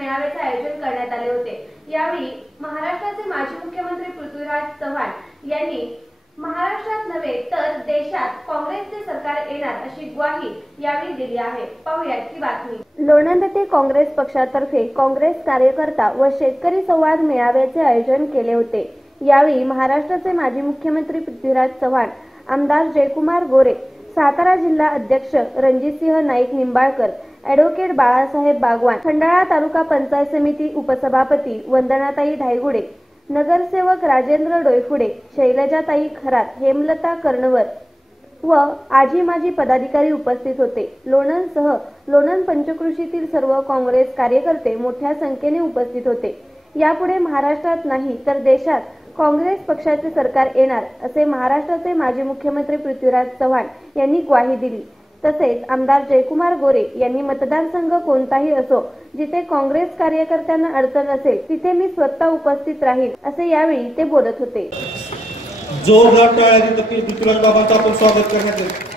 मेळाव्याचे आयोजन करण्यात आले होते. यावेळी महाराष्ट्राचे माजी मुख्यमंत्री पृथ्वीराज चव्हाण यांनी महाराष्ट्रात नव्हे तर देशात काँग्रेसचे सरकार येणार अशी ग्वाही यावेळी दिली आहे. पाहुयात ही बातमी. लोणंद ते काँग्रेस पक्षातर्फे काँग्रेस कार्यकर्ता व शेतकरी संवाद मेळाव्याचे आयोजन केले होते. यावेळी महाराष्ट्राचे माजी मुख्यमंत्री पृथ्वीराज चव्हाण आमदार जयकुमार गोरे सातारा जिल्हा अध्यक्ष रणजितसिंह नाईक निंबाळकर ॲडव्होकेट बाळासाहेब बागवान खंडाळा तालुका पंचायत समिती उपसभापती वंदनाताई धायगुडे नगरसेवक राजेंद्र डोयफुडे शैलजाताई खरात हेमलता कर्णवर व आजी माजी पदाधिकारी उपस्थित होते. लोणंदसह लोणंद पंचकृषीतील सर्व काँग्रेस कार्यकर्ते मोठ्या संख्येने उपस्थित होते. यापुढे महाराष्ट्रात नाही तर देशात काँग्रेस पक्षाचे सरकार येणार असे महाराष्ट्राचे माजी मुख्यमंत्री पृथ्वीराज चव्हाण यांनी ग्वाही दिली. तसेच आमदार जयकुमार गोरे यांनी मतदारसंघ कोणताही असो जिथे काँग्रेस कार्यकर्त्यांना अडचण असेल तिथे मी स्वतः उपस्थित राहील असे यावेळी ते बोलत होते. जोरदार टाळ्यांनी देखील बाबांचं आपण स्वागत करण्यात येईल.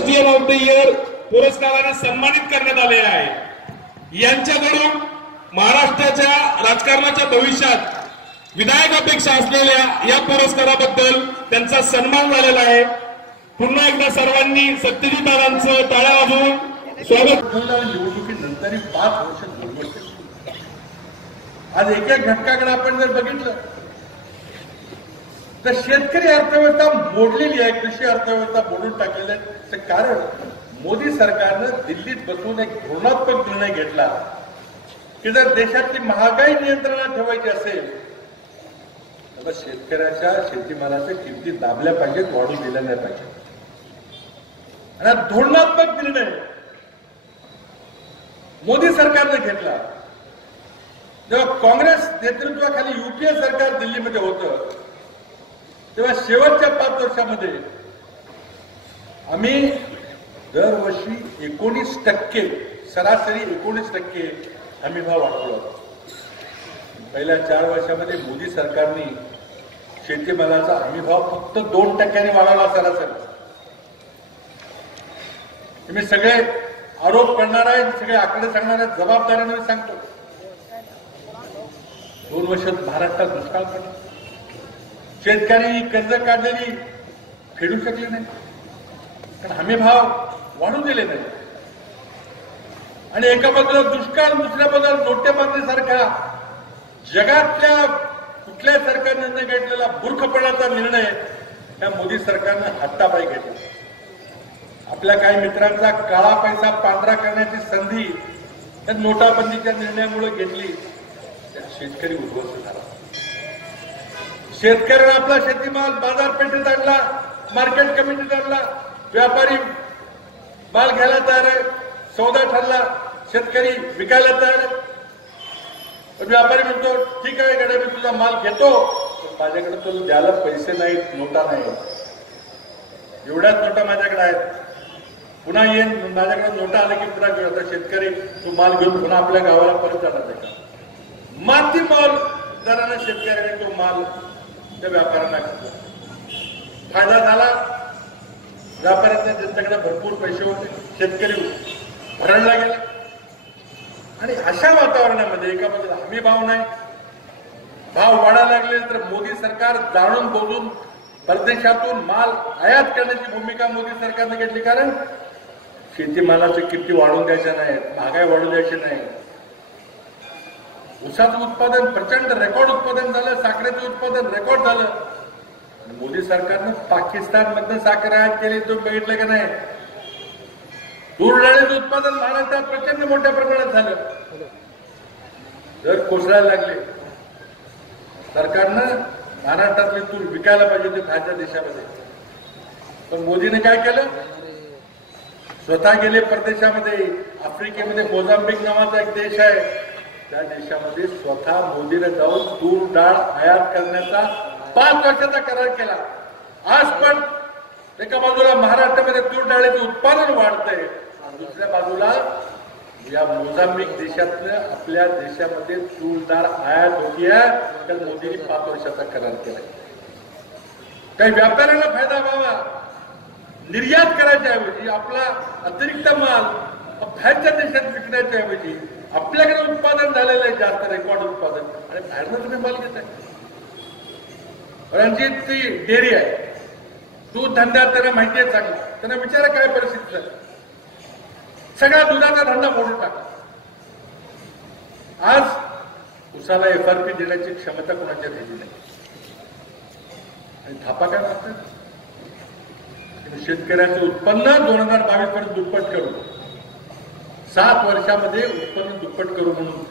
लोकमत ऑफ द इयर पुरस्काराने सन्मानित करण्यात आले आहे. यांच्याकडून महाराष्ट्राच्या राजकारणाच्या भविष्यात विधायक अपेक्षा असलेल्या या पुरस्काराबद्दल त्यांचा सन्मान झालेला आहे. पुन्हा एकदा सर्वांनी सत्यजित दादांचं टाळ्या वाजवून स्वागत लोकसभा निवडणुकीनंतरही पाच वर्ष आज एक एक घटकाकडे आपण जर बघितलं तर शेतकरी अर्थव्यवस्था मोडलेली आहे कृषी अर्थव्यवस्था मोडून टाकलेली आहे. त्याचं कारण मोदी सरकारनं दिल्लीत बसून एक धोरणात्मक निर्णय घेतला. की जर देशातली महागाई नियंत्रणात ठेवायची असेल तर शेतकऱ्याच्या शेतीमालाच्या किमती दाबल्या पाहिजेत वाढू दिल्या नाही पाहिजे आणि धोरणात्मक निर्णय मोदी सरकारने घेतला. जेव्हा काँग्रेस नेतृत्वाखाली युपीए सरकार दिल्लीमध्ये होतं तेव्हा शेवटच्या पाच वर्षामध्ये आम्ही दरवर्षी एकोणीस टक्के सरासरी एकोणीस टक्के हमी भाव वाढवला पहिल्या चार वर्षामध्ये मोदी सरकारने शेतीमालाचा हमी भाव फक्त दोन टक्क्याने वाढवला सरासरी. मी सगळे आरोप करणार आहे सगळे आकडे सांगणार आहेत जबाबदारीने मी सांगतो. दोन वर्षात महाराष्ट्रात दुष्काळ पडला. शेतकरी कर्ज काढलेली फेडू शकले नाही. कारण हमी भाव वाढू दिले नाही. आणि एका बाजूला दुष्काळ दुसऱ्या बाजूला नोटेबंदीसारखा जगातल्या कुठल्या सरकारने निर्णय घेतलेला मूर्खपणाचा निर्णय त्या मोदी सरकारनं हत्ताबाई घेतला. आपल्या काही मित्रांचा काळा पैसा पांढरा करण्याची संधी या नोटाबंदीच्या निर्णयामुळे घेतली. त्या शेतकरी उद्ध्वस्त झाला. शेतकऱ्याने आपला शेतीमाल बाजारपेठेत आणला मार्केट कमिटीत आणला व्यापारी माल घ्यायला तयार आहे. सौदा ठरला. शेतकरी विकायला तयार आहे. पण व्यापारी म्हणतो ठीक आहे गड्या मी तुझा माल घेतो. पण माझ्याकडे तुला द्यायला पैसे नाहीत नोटा नाही एवढ्याच नोटा माझ्याकडे आहेत. पुन्हा येईन. माझ्याकडे नोटा आल्या की पुन्हा आता शेतकरी तो माल घेऊन पुन्हा आपल्या गावाला परत जाणार आहे माती माल दराने शेतकऱ्याने तो माल त्या व्यापाऱ्यांना घातला. फायदा झाला. व्यापाऱ्यांना त्यांच्याकडे भरपूर पैसे होते शेतकरी भरणला गेला आणि अशा वातावरणामध्ये एका बाजूला हमी भाव नाही. भाव वाढायला लागले तर मोदी सरकार जाणून बोलून परदेशातून माल आयात करण्याची भूमिका मोदी सरकारने घेतली. कारण शेतीमालाच्या किमती वाढून द्यायच्या नाहीत महागाई वाढू द्यायची नाही. ऊसाचं उत्पादन प्रचंड रेकॉर्ड उत्पादन झालं साखरेचं उत्पादन रेकॉर्ड झालं. मोदी सरकारनं पाकिस्तान मधनं साखर आयात केली तुम्ही बघितलं का नाही? तूर डाळीचं उत्पादन महाराष्ट्रात प्रचंड मोठ्या प्रमाणात झालं. दर कोसळायला लागले सरकारनं महाराष्ट्रातली तूर विकायला पाहिजे होती बाहेरच्या देशामध्ये. पण मोदीने काय केलं? स्वतः गेले परदेशामध्ये. आफ्रिकेमध्ये मोझांबिक नावाचा एक देश आहे. त्या देशामध्ये स्वतः मोदीने जाऊन तूर डाळ आयात करण्याचा पाच वर्षाचा करार केला. आज पण एका बाजूला महाराष्ट्रामध्ये तूर डाळीचं उत्पादन वाढतंय. आणि दुसऱ्या बाजूला या मोझांबिक देशातलं आपल्या देशामध्ये तूर डाळ आयात आहे तर मोदींनी पाच वर्षाचा करार केला काही व्यापाऱ्यांना फायदा व्हावा. निर्यात करायच्या ऐवजी आपला अतिरिक्त माल बाहेरच्या देशात विकण्याच्या ऐवजी आपल्याकडे उत्पादन झालेलं आहे जास्त रेकॉर्ड उत्पादन. आणि बाहेरनं तुम्ही माल घेताय. रणजित ती डेअरी आहे. दूध धंदा त्यांना माहिती आहे चांगला. त्यांना विचारा काय परिस्थिती झाली. सगळा दुधाचा धंदा मोडून टाका. आज उसाला एफआरपी देण्याची क्षमता कोणाच्या दिली नाही. आणि थापा काय मागतात शेतकऱ्याचं उत्पन्न दोन हजार बावीस पर्यंत दुप्पट करू. सात वर्षामध्ये उत्पन्न दुप्पट करू म्हणून.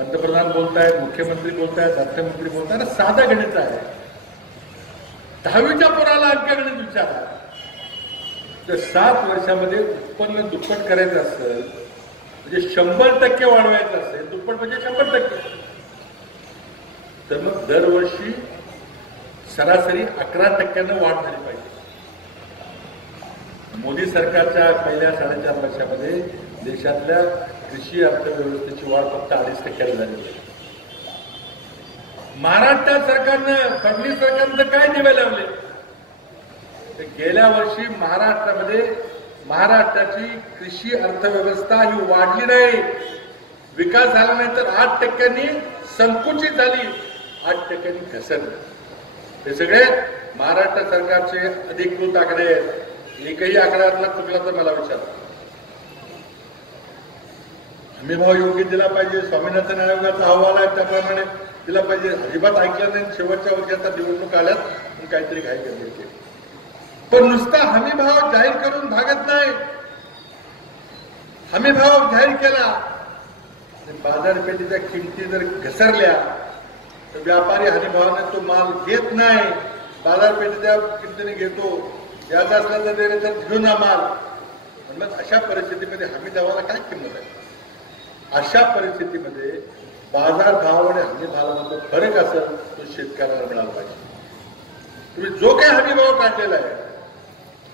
पंतप्रधान बोलतायत मुख्यमंत्री बोलतायत अर्थमंत्री बोलतायत साधा गणित आहे. दहावीच्या पोराला अंकगणित विचारा. तर सात वर्षामध्ये उत्पन्न दुप्पट करायचं असेल म्हणजे शंभर टक्के वाढवायचं असेल दुप्पट म्हणजे शंभर टक्के. तर मग दरवर्षी सरासरी अकरा टक्क्यानं वाढ झाली पाहिजे. मोदी सरकारच्या पहिल्या साडेचार वर्षामध्ये देशातल्या कृषी अर्थव्यवस्थेची वाढ फक्त अडीच टक्क्याला झाली. आहे महाराष्ट्र सरकारनं फडणवीस सरकारनं काय दिवे लावले? तर गेल्या वर्षी महाराष्ट्रामध्ये महाराष्ट्राची कृषी अर्थव्यवस्था ही वाढली नाही. विकास झाला नाही तर आठ टक्क्यांनी संकुचित झाली. आठ टक्क्यांनी घसरली. हे सगळे महाराष्ट्र सरकारचे अधिकृत आकडे आहेत. एकही आकड्यातला चुकला तर मला विचार हमी भाव योग्य दिला पाहिजे स्वामीनाथन आयोगाचा अहवाल आहे त्याप्रमाणे दिला पाहिजे. अजिबात ऐकलं नाही. शेवटच्या वर्षाचा निवडणूक आल्यात पण काहीतरी घाई केली पण नुसता हमी भाव जाहीर करून भागत नाही. हमी भाव जाहीर केला. आणि बाजारपेठेच्या किमती जर घसरल्या तर व्यापारी हमीभावाने तो माल घेत नाही. बाजारपेठेच्या किमतीने घेतो. याचा असला तर घेऊन हा माल. म्हणून मग अशा परिस्थितीमध्ये हमी भावाला काय किंमत आहे? अशा परिस्थितीमध्ये बाजार भाव आणि हमी भावामध्ये फरक असेल तो शेतकऱ्याला मिळाला पाहिजे. तुम्ही जो काही हमी भाव काढलेला आहे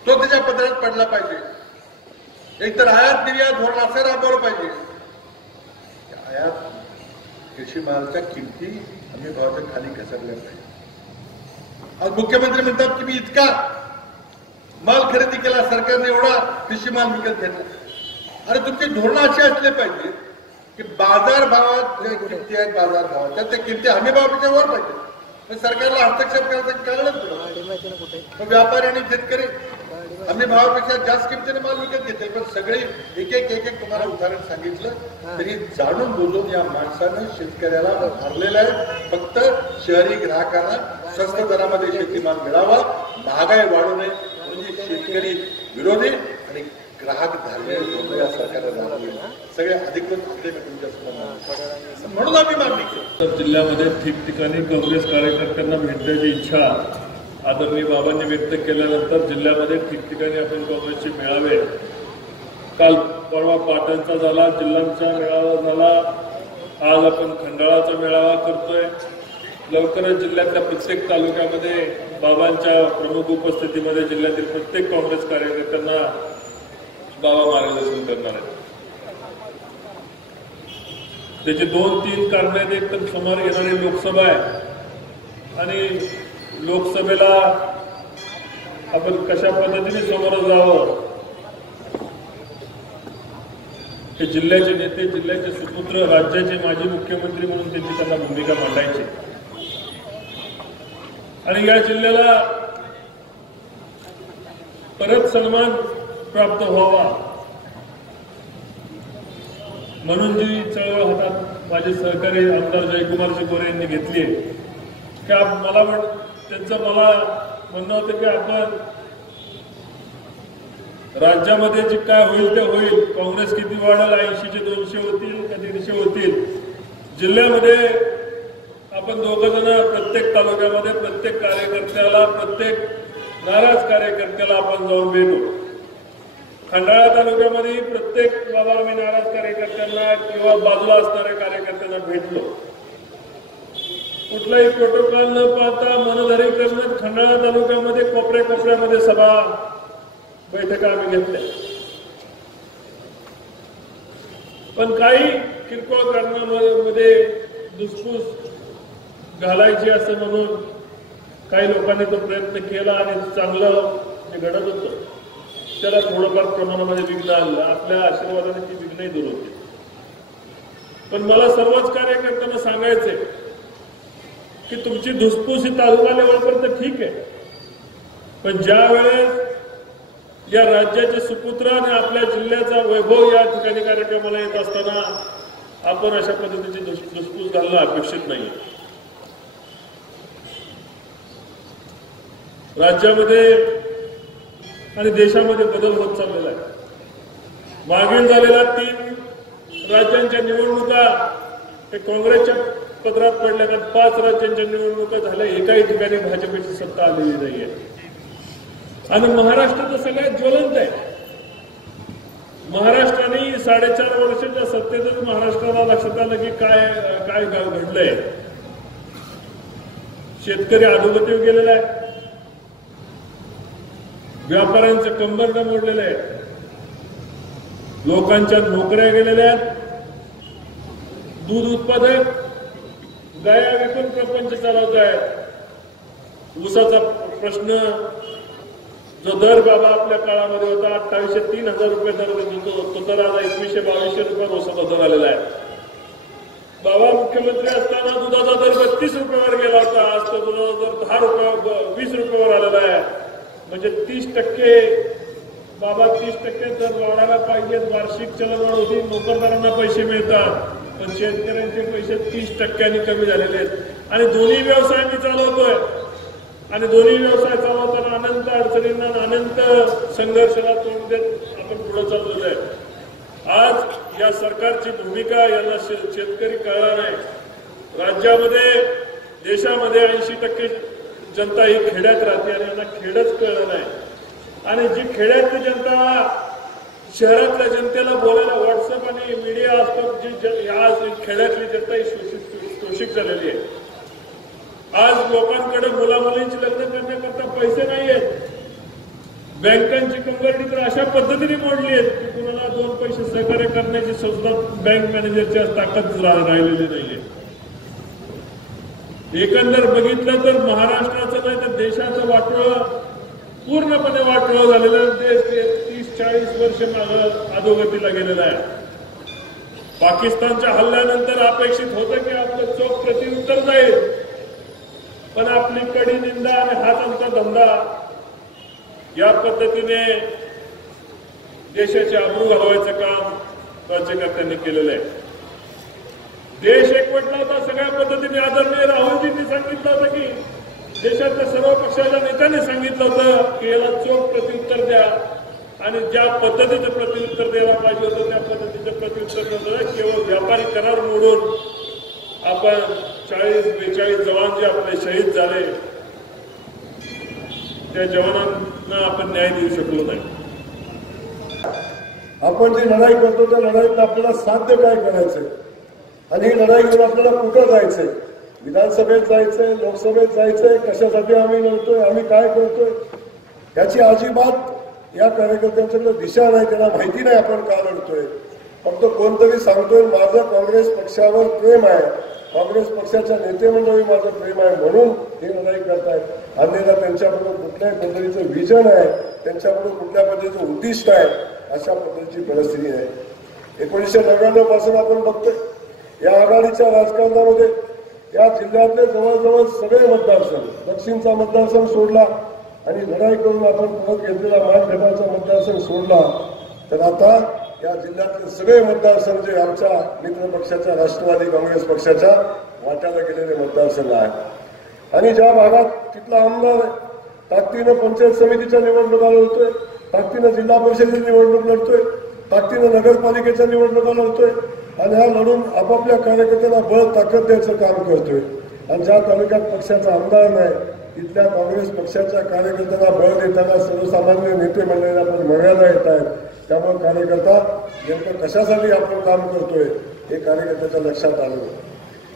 तो त्याच्या पदरात पडला पाहिजे. एकतर आयात निर्यात धोरण असं राबवलं पाहिजे. आयात कृषी मालाच्या किमती हमी भावाच्या खाली घसरल्या पाहिजे आज मुख्यमंत्री म्हणतात की मी इतका माल खरेदी केला सरकारने एवढा कृषी माल विकत घेतला. अरे तुमची धोरणं अशी असले पाहिजे की बाजार भावात ज्या किमती आहेत बाजार भावात. त्या किमती हमी भावापेक्षा वर पाहिजे. मग सरकारला हस्तक्षेप करायचं कारणच मग व्यापारी आणि शेतकरी हमी भावापेक्षा जास्त किमतीने माल विकत घेतील. पण सगळे एक एक एक एक तुम्हाला उदाहरण सांगितलं. तरी जाणून बोलून या माणसानं शेतकऱ्याला मारलेलं आहे. फक्त शहरी ग्राहकांना स्वस्त दरामध्ये शेतीमाल मिळावा. महागाई वाढू नये. म्हणजे शेतकरी विरोधी आणि ग्राहक धार्मिक धोरण या सरकारने सगळे अधिकृत आकडे मी तुमच्या म्हणून आम्ही मागणी केली. तर जिल्ह्यामध्ये ठिकठिकाणी काँग्रेस कार्यकर्त्यांना भेटण्याची इच्छा आदरणीय बाबांनी व्यक्त केल्यानंतर जिल्ह्यामध्ये ठिकठिकाणी आपण काँग्रेसचे मेळावे. काल परवा पाटणचा झाला जिल्ह्यांचा मेळावा झाला. आज आपण खंडाळाचा मेळावा करतोय. लवकरच जिल्ह्यातल्या प्रत्येक तालुक्यामध्ये बाबांच्या प्रमुख उपस्थितीमध्ये जिल्ह्यातील प्रत्येक काँग्रेस कार्यकर्त्यांना बाबा मार्गदर्शन करणार आहेत. त्याचे दोन तीन कारण आहेत एक तर समोर येणारी लोकसभा आहे. आणि लोकसभेला आपण कशा पद्धतीने समोर जावं? हे जिल्ह्याचे नेते जिल्ह्याचे सुपुत्र राज्याचे माजी मुख्यमंत्री म्हणून त्यांची त्यांना भूमिका मांडायची. आणि या जिल्ह्याला परत सन्मान प्राप्त व्हावा. म्हणून जी चळवळ हातात माझे सहकारी आमदार जयकुमारजी गोरे यांनी घेतली आहे. की मला वाट त्यांचं मला म्हणणं होतं की आपण राज्यामध्ये जे काय होईल ते होईल. काँग्रेस किती वाढेल ऐंशीचे दोनशे होतील का दीडशे होतील? जिल्ह्यामध्ये आपण दोघं जण प्रत्येक तालुक्यामध्ये प्रत्येक कार्यकर्त्याला प्रत्येक नाराज कार्यकर्त्याला आपण जाऊन भेटू. खंडाळा तालुक्यामध्ये प्रत्येक बाबा आम्ही नाराज कार्यकर्त्यांना किंवा बाजूला असणाऱ्या कार्यकर्त्यांना भेटलो. कुठलाही प्रोटोकॉल न पाहता मनधरी करणं खंडाळा तालुक्यामध्ये कोपऱ्या कोपऱ्यामध्ये सभा बैठका आम्ही घेतल्या. पण काही किरकोळ कारणामध्ये दुसफूस घालायची असं म्हणून काही लोकांनी तो प्रयत्न केला आणि चांगलं जे घडत होतं. त्याला थोडंफार प्रमाणामध्ये विघ्न आलं आपल्या आशीर्वादाने ती विघ्नही दूर होते. पण मला सर्वच कार्यकर्त्यांना सांगायचंय की तुमची धुसपूस ही तालुका लेवलपर्यंत ठीक आहे. पण ज्या वेळेस या राज्याचे सुपुत्र आणि आपल्या जिल्ह्याचा वैभव या ठिकाणी कार्यक्रमाला येत असताना आपण अशा पद्धतीची धुसपूस घालणं अपेक्षित नाही राज्यामध्ये आणि देशामध्ये बदल होत चाललेला आहे. मागील झालेल्या तीन राज्यांच्या निवडणुका हे काँग्रेसच्या पदरात पडल्या कारण पाच राज्यांच्या निवडणुका झाल्या. एकाही ठिकाणी भाजपची सत्ता आलेली नाहीये. आणि महाराष्ट्र तर सगळ्यात ज्वलंत आहे. महाराष्ट्राने साडेचार वर्षाच्या सत्तेतच महाराष्ट्राला लक्षात आलं की काय काय घडलंय. शेतकरी अधोगती गेलेला आहे. व्यापाऱ्यांचं कंबरडं मोडलेलं आहे. लोकांच्या नोकऱ्या गेलेल्या आहेत. दूध उत्पादक गाया विकून प्रपंच चालवत आहेत. ऊसाचा प्रश्न जो दर बाबा आपल्या काळामध्ये होता अठ्ठावीसशे तीन हजार रुपये दर देतो तो दर आता एकवीसशे बावीसशे रुपये ऊसाचा दर आलेला आहे. बाबा मुख्यमंत्री असताना दुधाचा दर बत्तीस रुपयावर गेला होता. आज तो दुधाचा दर दहा रुपया वीस रुपयावर आलेला आहे. म्हणजे तीस टक्के बाबा तीस टक्के दर वाढायला पाहिजेत वार्षिक चलनवाढ होती नोकरदारांना पैसे मिळतात. पण शेतकऱ्यांचे पैसे तीस टक्क्यांनी कमी झालेले आहेत. आणि दोन्ही व्यवसाय मी चालवतोय. आणि दोन्ही व्यवसाय चालवताना अनंत अडचणींना अनंत संघर्षाला तोंड देत आपण पुढे चाललेलो आहे. आज या सरकारची भूमिका यांना शे- शेतकरी कळला नाही. राज्यामध्ये देशामध्ये ऐंशी टक्के जनता ही खेड्यात राहते आणि यांना खेडच कळलं नाही. आणि जी खेड्यातली जनता शहरातल्या जनतेला बोलायला व्हॉट्सअप आणि मीडिया असतो जी आज खेड्यातली जनता ही शोषित शोषित झालेली आहे. आज लोकांकडे मुला मुलींची लग्न करण्याकरता पैसे नाही आहेत. बँकांची कंगरडी तर अशा पद्धतीने मोडली आहेत की कुणाला दोन पैसे सहकार्य करण्याची सुद्धा बँक मॅनेजरची आज ताकद राहिलेली नाहीये. एकंदर बघितलं तर महाराष्ट्राचं नाही तर देशाचं वाटोळं पूर्णपणे वाटोळं झालेलं देश ते तीस चाळीस वर्ष माग अधोगतीला गेलेला आहे. पाकिस्तानच्या हल्ल्यानंतर अपेक्षित होतं की आपलं चोख प्रतिउत्तर जाईल. पण आपली कडी निंदा आणि हाच आमचा धंदा या पद्धतीने देशाचे आबरू घालवायचं काम राज्यकर्त्यांनी केलेलं आहे. देश एकवटला होता सगळ्या पद्धतीने आदरणीय राहुलजींनी सांगितलं होतं की देशातल्या सर्व पक्षाच्या नेत्यांनी सांगितलं होतं की याला चोख प्रत्युत्तर द्या. आणि ज्या पद्धतीचं प्रत्युत्तर द्यायला पाहिजे होतं त्या पद्धतीचं प्रत्युत्तर नव्हतं. केवळ व्यापारी करार मोडून आपण चाळीस बेचाळीस जवान जे आपले शहीद झाले त्या जवानांना आपण न्याय देऊ शकलो नाही. आपण जी लढाई करतो त्या लढाईत आपल्याला साध्य काय करायचंय? आणि ही लढाई घेऊन आपल्याला कुठं जायचंय? विधानसभेत जायचंय लोकसभेत जायचंय कशासाठी आम्ही लढतोय आम्ही काय करतोय? याची अजिबात या कार्यकर्त्यांच्याकडे दिशा नाही त्यांना माहिती नाही आपण का लढतोय. फक्त कोणतरी सांगतोय माझं काँग्रेस पक्षावर प्रेम आहे. काँग्रेस पक्षाच्या नेते मंडळी माझं प्रेम आहे म्हणून ही लढाई करतायत. अन्यथा त्यांच्याकडून कुठल्याही पद्धतीचं विजन आहे त्यांच्याकडून कुठल्या पद्धतीचं उद्दिष्ट आहे अशा पद्धतीची परिस्थिती आहे. एकोणीसशे नव्याण्णवपासून आपण बघतोय. या आघाडीच्या राजकारणामध्ये या जिल्ह्यातले जवळजवळ सगळे मतदारसंघ दक्षिणचा मतदारसंघ सोडला आणि लढाई करून आपण परत घेतलेला मानगटाचा मतदारसंघ सोडला तर आता या जिल्ह्यातले सगळे मतदारसंघ जे आमच्या मित्र पक्षाच्या राष्ट्रवादी काँग्रेस पक्षाच्या वाट्याला गेलेले मतदारसंघ आहेत. आणि ज्या भागात तिथला आमदार आहे, ताकदीनं पंचायत समितीच्या निवडणुका लढतोय ताकदीनं जिल्हा परिषदेची निवडणूक लढतोय ताकदीनं नगरपालिकेच्या निवडणुका लढतोय आणि हा लढून आपापल्या कार्यकर्त्यांना बळ ताकद द्यायचं काम करतोय. आणि ज्या तालुक्यात पक्षाचा आमदार नाही तिथल्या काँग्रेस पक्षाच्या कार्यकर्त्यांना बळ देताना सर्वसामान्य नेते मंडळींना पण मर्यादा येत आहेत. त्यामुळे कार्यकर्ता नेमकं कशासाठी आपण काम करतोय हे कार्यकर्त्याच्या लक्षात आलं.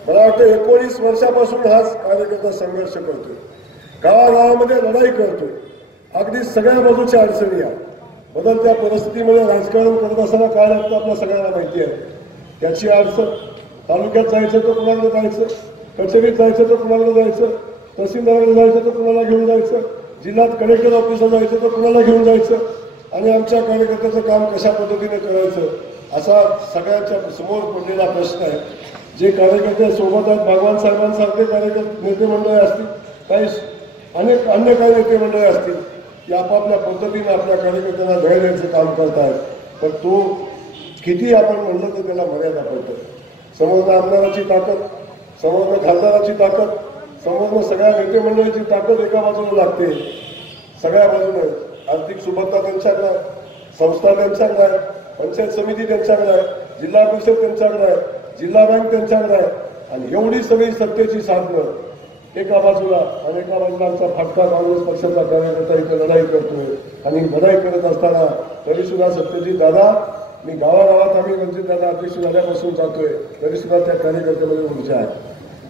मला वाटतं एकोणीस वर्षापासून हाच कार्यकर्ता संघर्ष करतोय. गावागावामध्ये लढाई करतोय. अगदी सगळ्या बाजूच्या अडचणी या बदलत्या परिस्थितीमध्ये राजकारण करत असताना काय लागतं आपल्या सगळ्यांना माहिती आहे. याची अडचण तालुक्यात जायचं तर कुणाला जायचं कचेरीत जायचं तर कुणाला जायचं तहसीलदाराला जायचं तर कुणाला घेऊन जायचं जिल्ह्यात कलेक्टर ऑफिसला जायचं तर कुणाला घेऊन जायचं आणि आमच्या कार्यकर्त्याचं काम कशा पद्धतीने करायचं असा सगळ्यांच्या समोर पडलेला प्रश्न आहे. जे कार्यकर्ते सोबत आहेत भगवान साहेबांसारखे कार्यकर्ते नेते मंडळे असतील काही अनेक अन्य काही नेते मंडळे असतील की आपापल्या पद्धतीने आपल्या कार्यकर्त्यांना धैर्याचं काम करतायत. पण तो किती आपण म्हणलं तर त्याला मर्यादा पडतं. समोरनं आमदाराची ताकद समोरनं खासदाराची ताकद समोरनं सगळ्या नेते मंडळीची ताकद एका बाजूला लागते. सगळ्या बाजूने. आर्थिक सुबत्ता त्यांच्याकडे आहे संस्था त्यांच्याकडे आहे पंचायत समिती त्यांच्याकडे आहे जिल्हा परिषद त्यांच्याकडे आहे जिल्हा बँक त्यांच्याकडे आहे. आणि एवढी सगळी सत्तेची साधनं एका बाजूला आणि एका बाजूला आमचा फाटका काँग्रेस पक्षाचा कार्यकर्ता इथे लढाई करतोय आणि लढाई करत असताना तरी सुद्धा सत्यजित दादा मी गावागावात आम्ही म्हणजे रणजित दादा अध्यक्ष झाल्यापासून जातोय. तरी सुद्धा त्या कार्यकर्त्यामध्ये ऊर्जा आहे.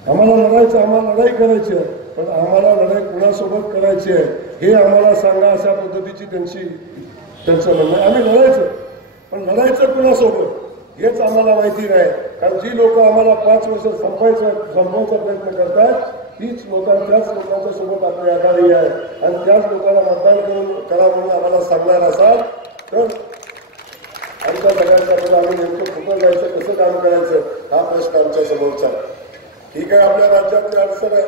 आम्हाला लढायचं आम्हाला लढाई करायची आहे. पण आम्हाला लढाई कुणासोबत करायची आहे हे आम्हाला सांगा अशा पद्धतीची त्यांची त्यांचं म्हणणं आहे. आम्ही लढायचं पण लढायचं कुणासोबत? हेच आम्हाला माहिती नाही. कारण जी लोक आम्हाला पाच वर्ष संपायचं संपवायचा प्रयत्न करतात तीच लोक त्याच लोकांच्या सोबत आपली आघाडी आहे. आणि त्याच लोकांना मतदान करून करा म्हणून आम्हाला सांगणार असाल तर आमच्या सगळ्यांच्या पुढे आम्ही नेमकं कुठं जायचं कसं काम करायचं हा प्रश्न आमच्या समोरचा ही काय आपल्या राज्यातली अडचण आहे?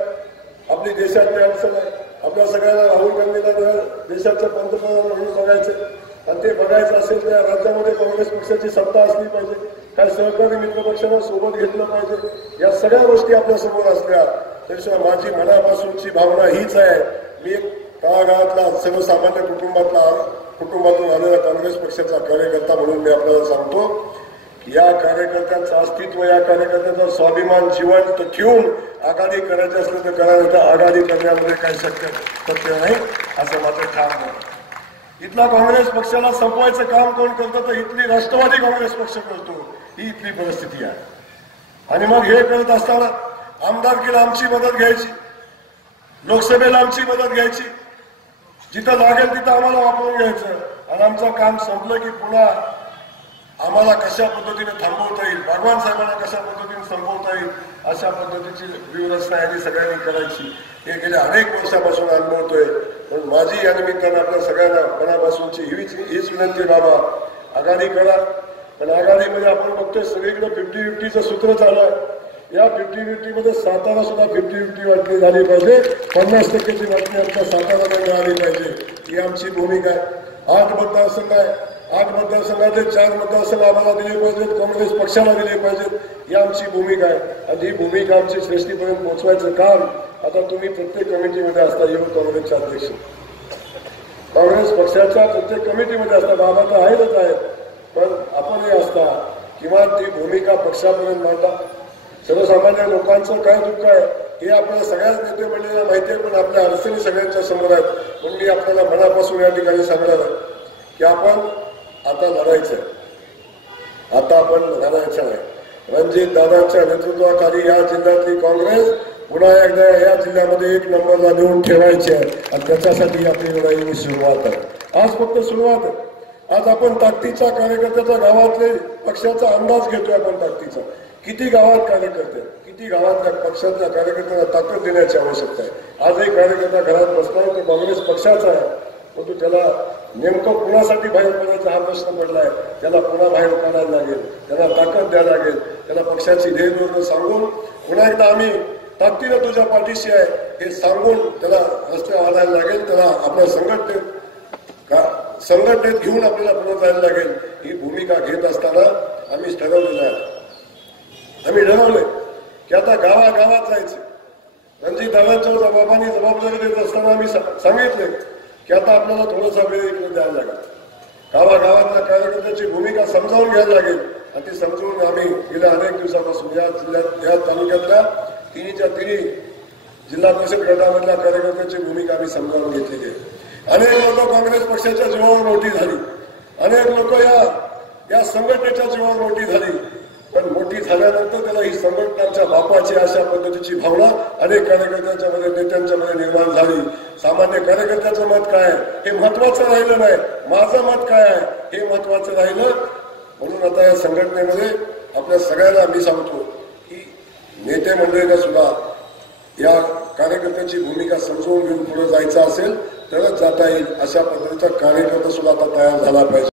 आपली देशातली अडचण आहे? आपल्या सगळ्यांना राहुल गांधीला देशाचं पंतप्रधान म्हणून बघायचं आणि ते बघायचं असेल तर राज्यामध्ये काँग्रेस पक्षाची सत्ता असली पाहिजे काय सहकारी मित्र पक्षांना सोबत घेतलं पाहिजे या सगळ्या गोष्टी आपल्यासमोर असल्या त्याशिवाय माझी मनापासूनची भावना हीच आहे. मी एक तळागाळातला सर्वसामान्य कुटुंबातला कुटुंबातून आलेला काँग्रेस पक्षाचा कार्यकर्ता म्हणून मी आपल्याला सांगतो या कार्यकर्त्यांचं अस्तित्व या कार्यकर्त्यांचा स्वाभिमान जिवंत ठेवून आघाडी करायची असलं तर करायला तर आघाडी करण्यामध्ये काही शक्य शक्य नाही असं माझं ठाम आहे. इथला काँग्रेस पक्षाला संपवायचं काम कोण करतं तर इथली राष्ट्रवादी काँग्रेस पक्ष करतो ही इथली परिस्थिती आहे आणि मग हे करत असताना आमदारकीला आमची मदत घ्यायची लोकसभेला आमची मदत घ्यायची जिथं लागेल तिथं आम्हाला वापरून घ्यायचं. आणि आमचं काम संपलं की पुन्हा आम्हाला कशा पद्धतीने थांबवता येईल? भगवान साहेबांना कशा पद्धतीने संपवता येईल? अशा पद्धतीची व्यवस्था यांनी सगळ्यांनी करायची. हे गेल्या अनेक वर्षापासून अनुभवतोय. पण माझी या निमित्तानं आपल्या सगळ्यांना मनापासूनची हीच हीच विनंती बाबा. आघाडी करा. पण आघाडीमध्ये आपण बघतोय सगळीकडे फिफ्टी फिफ्टीचं सूत्र चालू आहे. या फिफ्टी फिफ्टीमध्ये सातारा सुद्धा फिफ्टी फिफ्टी वाटणी झाली पाहिजे. पन्नास टक्क्याची वाटणी आमच्या साताराला मिळाली पाहिजे. ही आमची भूमिका आहे. आठ मतदारसंघ आहे. आठ मतदारसंघाचे चार मतदारसंघ आम्हाला दिले पाहिजेत. काँग्रेस पक्षाला दिले पाहिजेत. ही आमची भूमिका आहे. आणि ही भूमिका आमची श्रेष्ठीपर्यंत पोहोचवायचं काम आता तुम्ही प्रत्येक कमिटीमध्ये असता. येऊन काँग्रेसचे अध्यक्ष. काँग्रेस पक्षाच्या प्रत्येक कमिटीमध्ये असता. बाबा तर आहेतच आहेत. पण आपणही असता. किंवा ती भूमिका पक्षापर्यंत मांडा सर्वसामान्य लोकांचं काय दुःख आहे हे आपल्या सगळ्याच नेते मंडळीला माहिती आहे पण आपल्या अडचणी सगळ्यांच्या समोर आहेत. म्हणून मी आपल्याला मनापासून या ठिकाणी सांगणार आहे की आपण आता लढायचं आहे. आता आपण लढायचं आहे. रणजित दादाच्या नेतृत्वाखाली या जिल्ह्यातली काँग्रेस पुन्हा एकदा या जिल्ह्यामध्ये एक नंबरला नेऊन ठेवायची आहे. आणि त्याच्यासाठी आपली लढाई सुरुवात आहे. आज फक्त सुरुवात आहे. आज आपण ताकदीच्या कार्यकर्त्याचा गावातले पक्षाचा अंदाज घेतोय आपण ताकदीचा. किती गावात कार्यकर्ते किती गावातल्या पक्षातल्या कार्यकर्त्याला ताकद देण्याची आवश्यकता आहे? आजही कार्यकर्ता घरात बसलाय तो काँग्रेस पक्षाचा आहे. परंतु त्याला नेमकं कुणासाठी बाहेर पडायचा हा प्रश्न पडलाय? त्याला पुन्हा बाहेर काढायला लागेल? त्याला ताकद द्यायला लागेल? त्याला पक्षाची ध्येय सांगून पुन्हा एकदा आम्ही ताकदीनं तुझ्या पाठीशी आहे हे सांगून त्याला रस्त्यावर आणायला लागेल त्याला आपल्या संघटनेत का संघटनेत घेऊन आपल्याला पुढे जायला लागेल. ही भूमिका घेत असताना आम्ही ठरवलेलं आहे. आम्ही ठरवलंय की आता गावागावात जायचं. रणजित दादांच्या बाबांनी जबाबदारी देत असताना आम्ही सांगितले की आता आपल्याला थोडासा वेळ इकडे द्यायला लागेल. गावागावातल्या कार्यकर्त्याची भूमिका समजावून घ्यायला लागेल आणि ती समजून आम्ही गेल्या अनेक दिवसापासून या जिल्ह्यात या तालुक्यातल्या तिन्हीच्या तिन्ही जिल्हा परिषद गटामधल्या कार्यकर्त्याची भूमिका आम्ही समजावून घेतलेली आहे. अनेक लोक काँग्रेस पक्षाच्या जीवावर मोठी झाली. अनेक लोक या या संघटनेच्या जीवावर मोठी झाली. झाल्यानंतर त्याला ही संघटनांच्या बापाची अशा पद्धतीची भावना अनेक कार्यकर्त्यांच्या मध्ये नेत्यांच्या मध्ये निर्माण झाली. सामान्य कार्यकर्त्याचं मत काय हे महत्वाचं राहिलं नाही. माझं मत काय आहे? हे महत्वाचं राहिलं. म्हणून आता या संघटनेमध्ये आपल्या सगळ्यांना मी सांगतो की नेते मंडळीला सुद्धा या कार्यकर्त्याची भूमिका समजवून घेऊन पुढे जायचं असेल तरच जाता येईल अशा पद्धतीचा कार्यकर्ता सुद्धा आता तयार झाला पाहिजे.